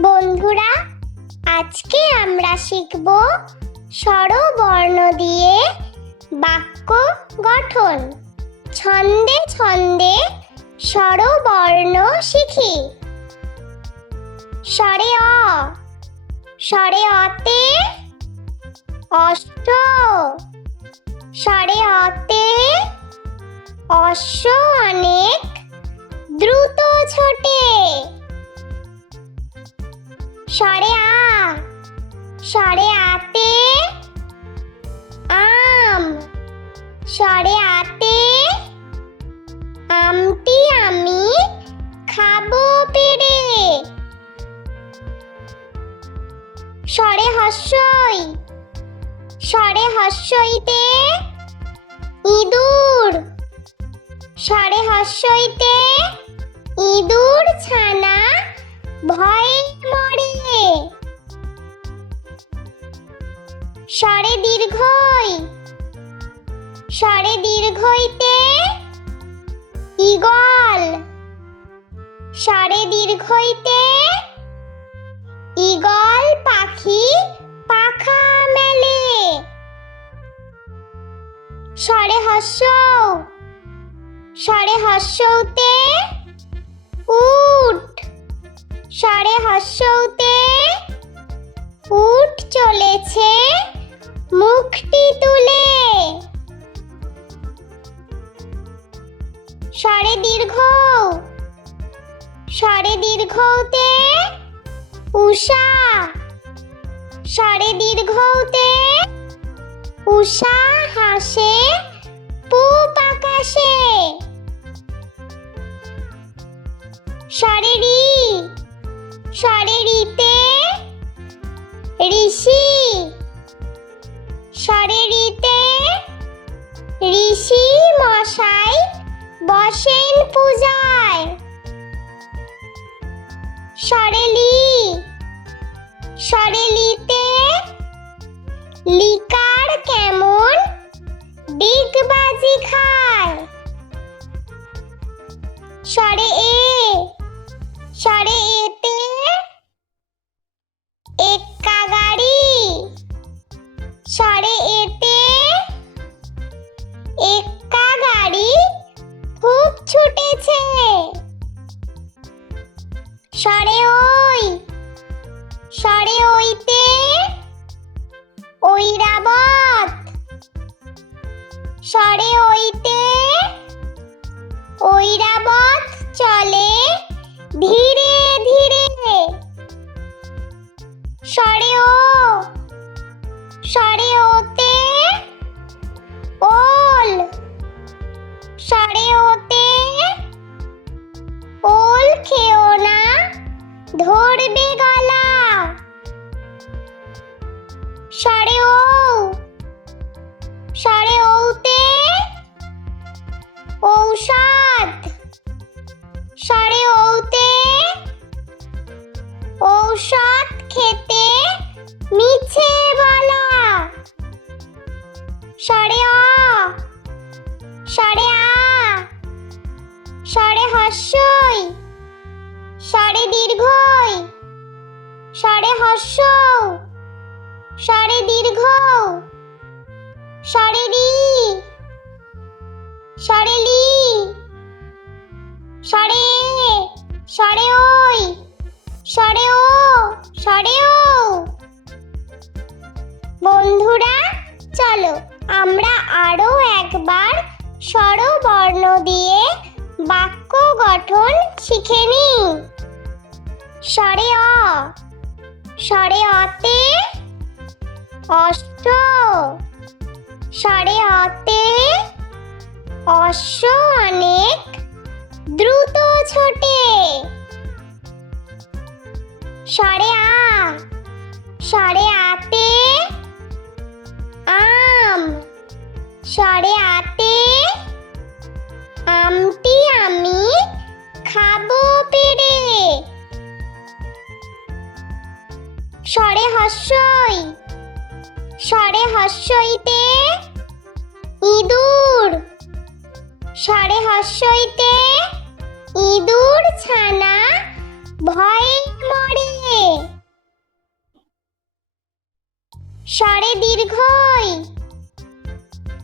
বন্ধুরা, আজকে আমরা শিখব স্বরবর্ণ দিয়ে বাক্য গঠন। ছন্দে ছন্দে স্বরবর্ণ শিখি। স্বরে অ, স্বরে অতে অষ্ট, স্বরে অতে অশ্ব অনেক দ্রুত ছোটে। স্বরে আ, স্বরে আতে আম, স্বরে আতে আমটি আমি খাবো পেড়ে। স্বরে হস্যই, স্বরে হস্যইতে ইঁদুর, স্বরে হস্যইতে ইঁদুর ছানা ভয়ে মরে। স্বরে দীর্ঘই, স্বরে দীর্ঘইতে ঈগল, স্বরে দীর্ঘইতে ঈগল পাখি পাখা মেলে। স্বরে হস্যৌ, স্বরে হস্যৌতে উট, স্বরে হস্যৌতে উট চলেছে মুখটি তুলে। স্বরে দীর্ঘ, স্বরে দীর্ঘতে উষা, স্বরে দীর্ঘতে উষা হাসে পূব আকাশে। স্বরে রি, স্বরে রিতে ঋষি, স্বরে রিতে ঋষি মশাই বসেন পূজায়। স্বরে লি, স্বরে লিতে লিকার কেমন ডিগবাজি খায়। স্বরে এ, স্বরে এতে এক্কা গাড়ি, স্বরে এতে এক্কা গাড়ি খুব ছুটেছে। স্বরে ওই, স্বরে ওইতে ঐরাবত, স্বরে ওইতে ঐরাবত চলে ধীরে ধীরে। স্বরে ও, স্বরে ওতে ওল, স্বরে ওতে ওল খেও না ধরবে গলা। স্বরে ও, স্বরে ওতে ঔষধ, স্বরে ওতে ঔষধ খেতে মিছে বলা। স্বরে অ, স্বরে আ, স্বরে হস্যই, স্বরে দীর্ঘই, স্বরে হস্যৌ, স্বরে দীর্ঘ, স্বরে রি, স্বরে লি, স্বরে এ, স্বরে ওই, স্বরে ও, স্বরে ও। বন্ধুরা, চলো আমরা আরো একবার স্বরবর্ণ দিয়ে বাক্য গঠন শিখে নিই। স্বরে অ, স্বরে অতে অষ্ট, স্বরে অতে অশ্ব অনেক দ্রুত ছোটে। স্বরে আ, স্বরে আতে আম, স্বরে আতে আমটি আমি খাবো পেড়ে। স্বরে হস্যই, স্বরে হস্যইতে ইঁদুর, স্বরে হস্যইতে ইঁদুর ছানা ভয়ে মরে। স্বরে দীর্ঘই,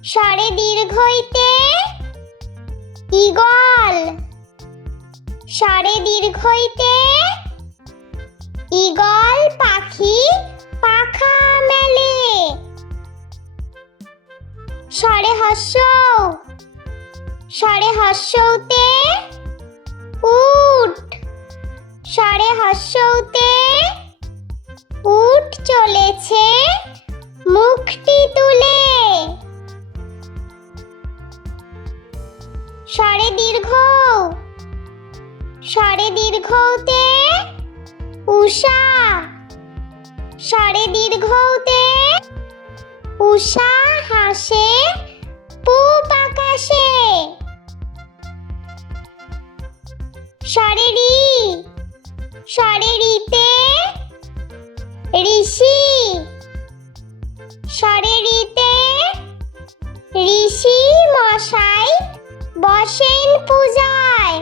স্বরে দীর্ঘইতে ঈগল, স্বরে দীর্ঘইতে ঈগল পাখি পাখা মেলে। স্বরে হর্ষৌ, স্বরে হর্ষৌতে উট, স্বরে হর্ষৌতে উট চলেছে মুখটি তুলে। স্বরে দীর্ঘ, স্বরে দীর্ঘতে উষা, স্বরে দীর্ঘতে উষা হাসে পূব আকাশে। স্বরে রি, স্বরে রিতে ঋষি, স্বরে রিতে ঋষি মশাই বসেন পূজায়।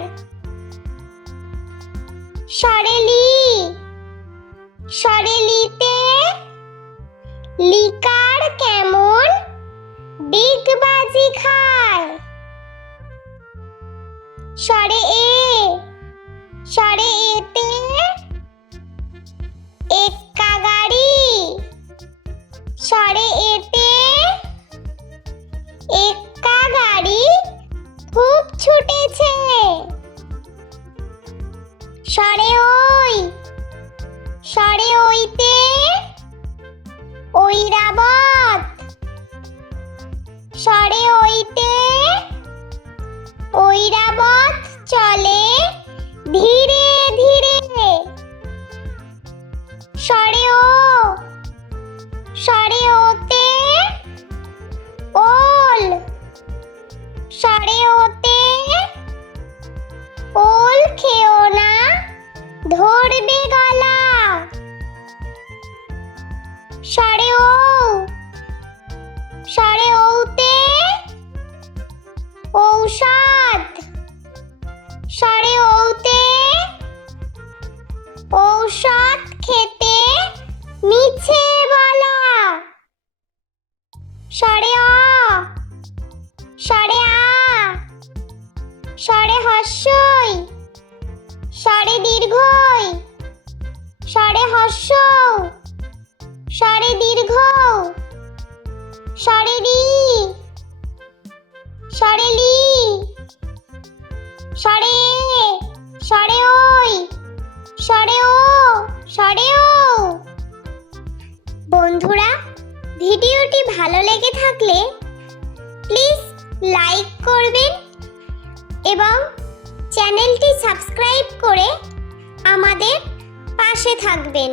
স্বরে লি, স্বরে লিতে লিকার কেমন ডিগবাজি খায়। স্বরে এ, স্বরে এতে এক্কা গাড়ি, স্বরে এতে এক্কা গাড়ি খুব ছুটেছে। স্বরে ওই, স্বরে ওইতে ঐরাবত, স্বরে ওইতে ঐরাবত চলে ধীরে ধীরে। স্বরে ও, স্বরে ওতে ওল, স্বরে ওতে ওল খেও না ধরবে গলা। স্বরে ও, স্বরে ওতে ঔষধ, স্বরে ওতে ঔষধ খেতে মিছে বলা। স্বরে অ, স্বরে আ, স্বরে হর্ষই, স্বরে দীর্ঘই, স্বরে হর্ষৌ, স্বরে দীর্ঘ, স্বরে রি, স্বরে লি, স্বরে এ, স্বরে ওই, স্বরে ও, স্বরে ও। বন্ধুরা, ভিডিওটি ভালো লেগে থাকলে প্লিজ লাইক করবেন এবং চ্যানেলটি সাবস্ক্রাইব করে আমাদের পাশে থাকবেন।